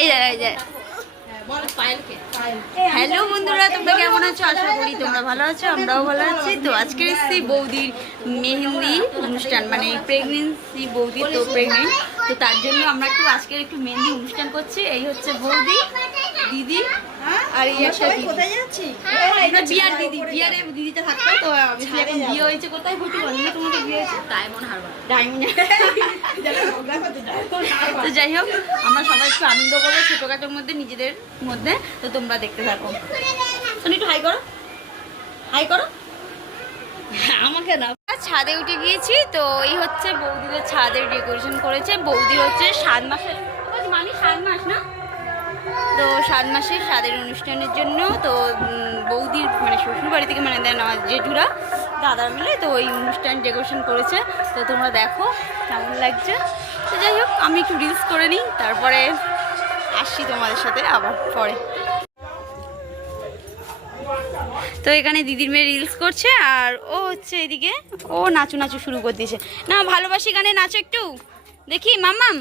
এই এই যে হ্যালো বন্ধুরা, তোমরা কেমন আছো? আশা করি তোমরা ভালো আছো, আমরাও ভালো আছি। তো আজকে এসেছি বৌদির মেহেন্দি অনুষ্ঠান মানে প্রেগনেন্সি বৌদি তো প্রেগনেন্ট তো তার জন্য আমরা একটু আজকের একটু মেহেন্দি অনুষ্ঠান করছি। এই হচ্ছে বৌদি। দিদি আর এই একটা দিদি। কোথায় যাচ্ছি? আমরা বিয়ার দিদি। বিয়ারে দিদিটা থাকতো তো এখন বিয়ে হয়েছে কোথায়? ঘুরতে পারি না তোমাকে বিয়ে হয়েছে। ডায়মন্ড হারবার। ডায়মন্ড। তো যাই হোক আমরা সবাই একটু আনন্দ করব ছোটোখাটোর মধ্যে নিজেদের মধ্যে। তো তোমরা দেখতে থাকো। শোনো একটু হাই করো। হাই করো। আমাকে না। ছাদে উঠে গিয়েছি তো এই হচ্ছে বৌদিদের ছাদের ডেকোরেশন করেছে। বৌদি হচ্ছে সাত মাসের মানে সাত মাস না? তো সাত মাসের স্বাদের অনুষ্ঠানের জন্য তো বৌদির মানে শ্বশুর বাড়ি থেকে মানে দেন আমার জেঠুরা, দাদা মিলে তো ওই অনুষ্ঠান ডেকোরেশন করেছে। তো তোমরা দেখো কেমন লাগছে। তো যাই হোক, আমি একটু রিলস করে নিই, তারপরে আসছি তোমাদের সাথে আবার পরে। তো এখানে দিদির মেয়ে রিলস করছে আর ও হচ্ছে এদিকে, ও নাচু নাচু শুরু করে দিয়েছে। না, ভালোবাসি গানে নাচো একটু। দেখি মামাম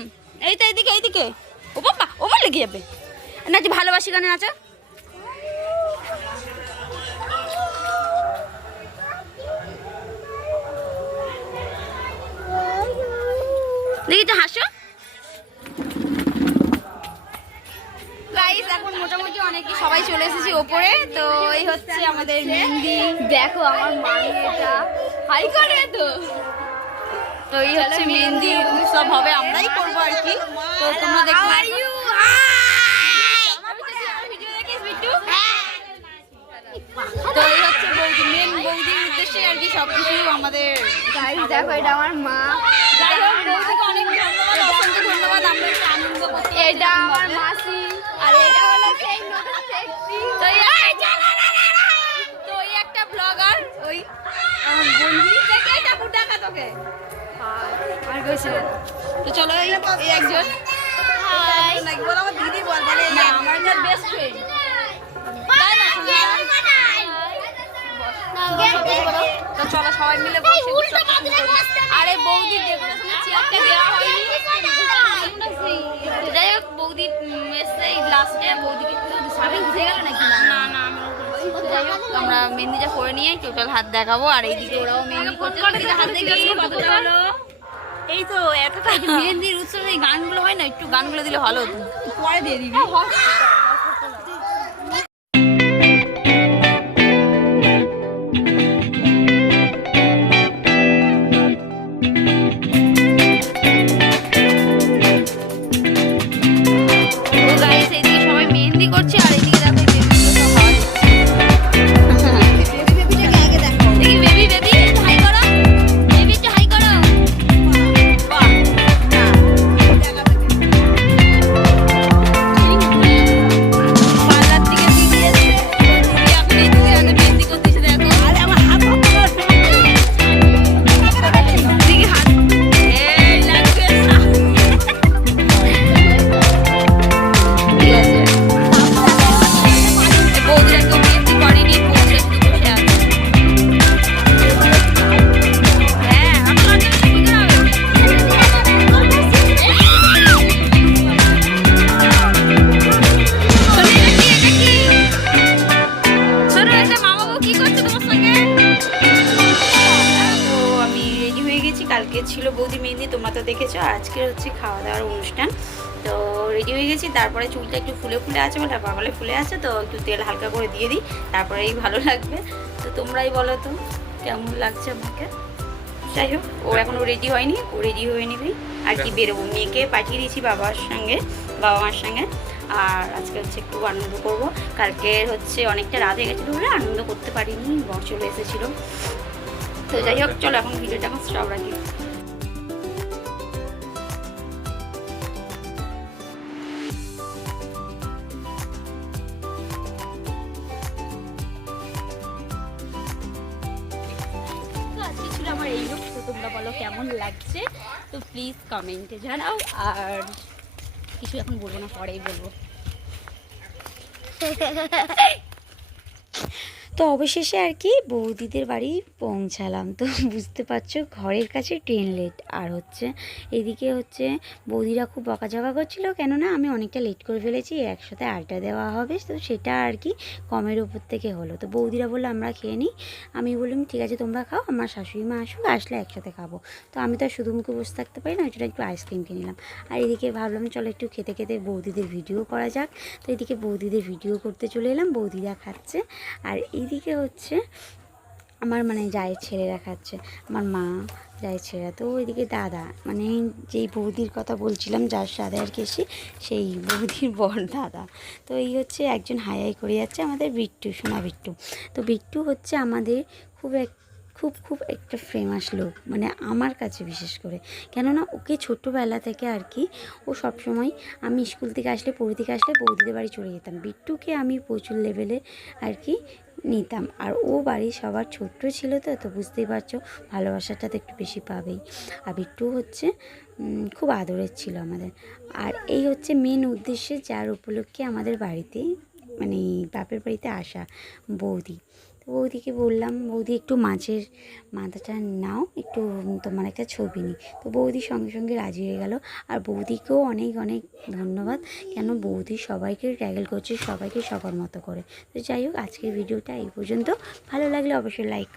এই তো এইদিকে। এইদিকে ও বাবা, ও লেগে যাবে নাচি ভালোবাসি গানে নাচো। দেখি তো হাসো। গাইস এখন মোটামুটি অনেকে সবাই চলে এসেছি ওপরে তো এই হচ্ছে আমাদের মেহেন্দি। দেখো আমার মা হাই করে তো। তো এই হচ্ছে মেহেন্দি উৎসব হবে আমরাই করব আর কি। তো তোমরা দেখো তো এই হচ্ছে বৌদি মেন বৌদির উদ্দেশ্যে আর কি আমাদের দেখো এটা আমার মা এটা আমার মাসি আর এটা হলো সেই নতুন সেক্সি তো এই ওই একটা ব্লগার ওই বন্ধু থেকে এটা টাকা তোকে আর কইছে তো চলো এই এই একজন হাই বল আমার দিদি বল মানে আমার বেস্ট ফ্রেন্ড? তো চলো সবাই মিলে উৎসব আরে বৌদির ডেকোরেশনের চেয়ারটা দেওয়া হয়নি। যাই হোক বৌদি লাস্টে বৌদিকে একটু সামনে ঘুরে গেল নাকি? না না যাই হোক আমরা মেহেন্দিটা করে নিয়ে টোটাল হাত দেখাবো। আর এইদিকে ওরাও মেহেন্দি করছে। ওদিকে হাত কতটা হলো? এই তো এতটা মেহেন্দির উৎসবে এই গানগুলো হয় না একটু গানগুলো দিলে ভালো হতো। পরে দিয়ে দিবি। আজকে হচ্ছে খাওয়া দাওয়ার অনুষ্ঠান। তো রেডি হয়ে গেছি। তারপরে চুলটা একটু ফুলে ফুলে আছে বলে পাগলে ফুলে আছে তো একটু তেল হালকা করে দিয়ে দিই। তারপরেই ভালো লাগবে। তো তোমরাই বলো তো কেমন লাগছে আমাকে? যাই হোক ও এখনও রেডি হয়নি। ও রেডি হয়ে নিবি। আর কি বেরোবো? মেয়েকে পাঠিয়ে দিয়েছি বাবার সঙ্গে বাবা মার সঙ্গে। আর আজকে হচ্ছে একটু আনন্দ করব। কালকে হচ্ছে অনেকটা রাত হয়ে গেছিল বলে আনন্দ করতে পারিনি। বর চলে এসেছিল। তো যাই হোক চলো এখন ভিডিওটা এখন স্টপ রাখি। আজকে ছিল আমার এই লোক তো তোমরা বলো কেমন লাগছে? তো প্লিজ কমেন্টে জানাও, আর কিছু এখন বলব না, পরেই বলব। তো অবশেষে আর কি বৌদিদের বাড়ি পৌঁছালাম। তো বুঝতে পারছ, ঘরের কাছে ট্রেন লেট আর হচ্ছে এদিকে হচ্ছে বৌদিরা খুব বকাঝকা করছিল, কেননা আমি অনেকটা লেট করে ফেলেছি, একসাথে আড্ডা দেওয়া হবে। তো সেটা আর কি কমের ওপর থেকে হলো। তো বৌদিরা বলল, আমরা খেয়ে নিই। আমি বললাম, ঠিক আছে, তোমরা খাও, আমার শাশুড়ি মা আসুক, আসলে একসাথে খাব। তো আমি তো আর শুধু মুখে বসে থাকতে পারি না, ওই জন্য একটু আইসক্রিম কিনে নিলাম। আর এদিকে ভাবলাম, চলো একটু খেতে খেতে বৌদিদের ভিডিও করা যাক। তো এদিকে বৌদিদের ভিডিও করতে চলে এলাম, বৌদিরা খাচ্ছে। আর এইদিকে হচ্ছে আমার মানে যায় ছেলেরা খাচ্ছে আমার মা যায় ছেলেরা তো ওইদিকে দাদা মানে যেই বৌদির কথা বলছিলাম, যার সাথে আর কি এসে সেই বৌদির বর দাদা। তো এই হচ্ছে একজন হাই হাই করে যাচ্ছে আমাদের বিট্টু, সোনা বিট্টু। তো বিট্টু হচ্ছে আমাদের খুব এক, খুব খুব একটা ফেমাস লোক মানে আমার কাছে বিশেষ করে। কেননা ওকে ছোটোবেলা থেকে আর কি ও সবসময় আমি স্কুল থেকে আসলে পড়ে থেকে আসলে বৌদিদের বাড়ি চলে যেতাম। বিট্টুকে আমি প্রচুর লেভেলে আর কি নিতাম। আর ও বাড়ি সবার ছোট্ট ছিল তো তো বুঝতেই পারছ, ভালোবাসাটা তো একটু বেশি পাবেই। আর বিট্টু হচ্ছে খুব আদরের ছিল আমাদের। আর এই হচ্ছে মেন উদ্দেশ্যে যার উপলক্ষে আমাদের বাড়িতে মানে বাপের বাড়িতে আসা বৌদি। তো বৌদিকে বললাম, বৌদি, একটু মাছের মাথাটা নাও, একটু তোমার একটা ছবি নিই। তো বৌদি সঙ্গে সঙ্গে রাজি হয়ে গেল। আর বৌদিকেও অনেক অনেক ধন্যবাদ। কেন বৌদি সবাইকে ট্যাগেল করছে, সবাইকে সবার মতো করে। তো যাই হোক, আজকের ভিডিওটা এই পর্যন্ত। ভালো লাগলে অবশ্যই লাইক